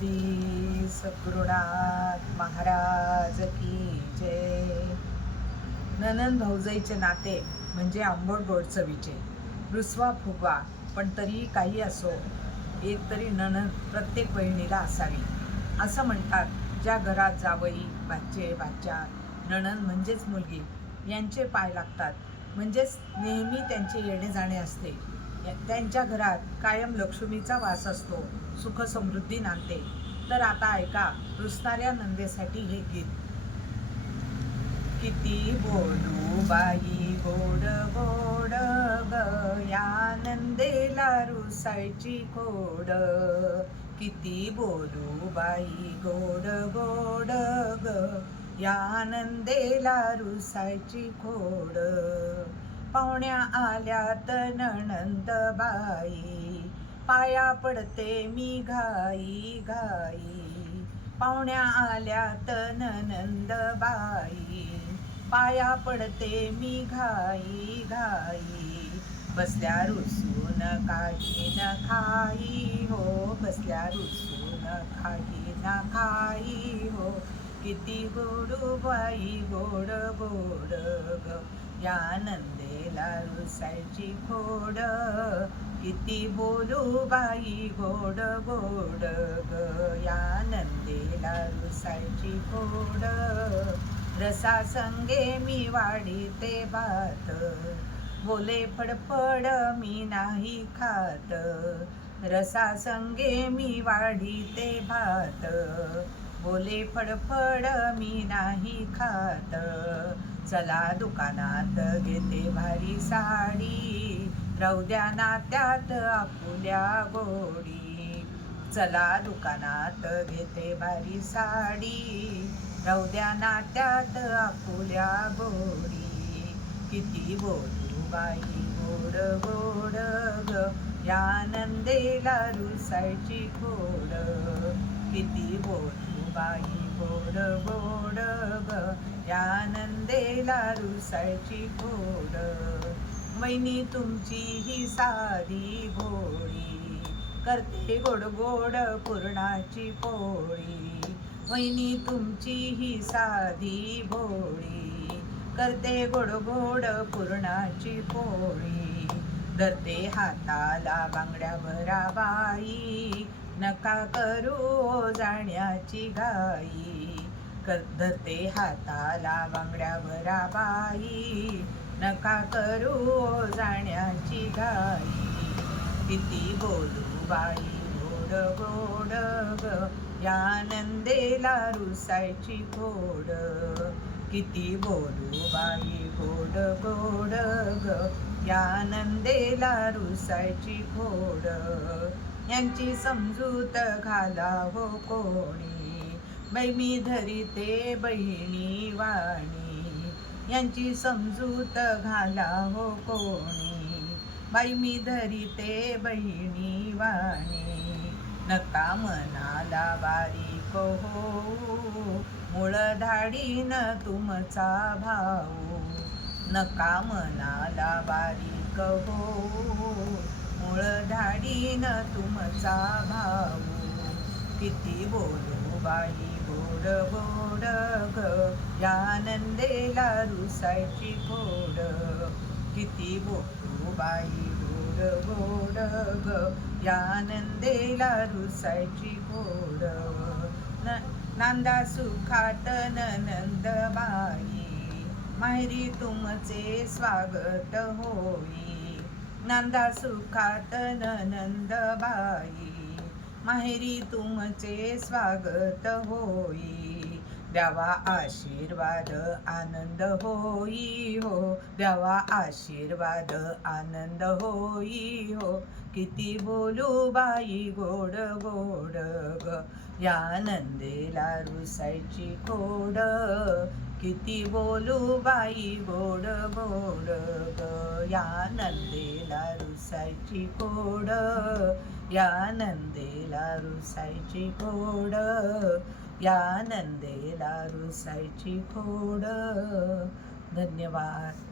श्री सद्गुरुनाथ महाराज की जय. नणंद भाऊजाईचे नाते म्हणजे आंबट गोड चवीचे, रुसवा फुगवा पण तरीही काही असो, एक तरी नणंद प्रत्येक बहिणीला असावी. असं म्हणतात, ज्या घरात जावई भाचे भाच्या नणंद म्हणजेच मुलगी यांचे पाय लागतात, म्हणजेच नेहमी त्यांचे येणे जाणे असते. त्यांच्या घरात कायम लक्ष्मीचा वास असतो, सुख समृद्धी नांदते. तर आता ऐका रुसणाऱ्या नंदेसाठी हे गीत. किती बोलू बाई गोड गोड ग, या नंदेला रुसायची खोड. किती बोलू बाई गोड गोड ग, या नंदेला रुसायची खोड. पाहुण्या आल्यात नणंद बाई, पाया पडते मी घाई घाई. पाहुण्या आल्यात नणंद बाई, पाया पडते मी घाई घाई. बसल्या रुसून काही न खाई हो, बसल्या रुसून काही न खाई हो. किती गोडू बाई गोड गोड ग, या नंदेला रुसायची खोड. किती बोलू बाई गोड गोड ग, या नंदेला रुसायची खोड. रसा संगे मी वाढीते भात, बोले फडफड मी नाही खात. रसा संगे मी वाढीते भात, बोले फडफड मी नाही खात. चला दुकानात घेते भारी साडी, राहू द्या नात्यात आपुल्या गोडी. चला दुकानात घेते भारी साडी, राहू द्या नात्यात आपुल्या गोडी. किती बोलू बाई गोड गोड ग, या नंदेला रुसायची खोड. किती बोलू बाई गोड गोड ग, या नंदेला रुसायची खोड. वहिनी तुमची ही साधी भोळी, करते गोड गोड पुरणाची पोळी. वहिनी तुमची ही साधी भोळी, करते गोड गोड पुरणाची पोळी. धरते हाताला बांगड्या भरा बाई, नका करू जाण्याची घाई. धरते हाताला बांगड्या भरा बाई, नका करू जाण्याची घाई. किती बोलू बाई गोड गोड ग, या नंदेला रुसायची खोड. किती बोलू बाई गोड गोड ग, या नंदेला रुसायची खोड. यांची समजूत घाला हो कोणी, बाई मी धरीते बहिणी वाणी. यांची समजूत घाला हो कोणी, बाई मी धरीते बहिणी वाणी. नका मनाला बारीक होऊ, मूळ धाडीन तुमचा भाऊ. नका मनाला बारीक होऊ, मूळ धाडीन तुमचा भाऊ. किती बोलू बाई गोड गोड ग, या नंदेला रुसायची खोड. किती बोलू बाई गोड गोड ग, या नंदेला रुसायची खोड. नांदा सुखात नणंद बाई, माहेरी तुमचे स्वागत होई. नांदा सुखात नणंद बाई, माहेरी तुमचे स्वागत होई. द्यावा आशीर्वाद आनंद होई हो, द्यावा आशीर्वाद आनंद होई हो. किती बोलू बाई गोड गोड ग, या नंदेला रुसायची खोड. किती बोलू बाई गोड गोड ग, या नंदेला रुसायची खोड. या नंदेला रुसायची खोड, या नंदेला रुसायची खोड. धन्यवाद.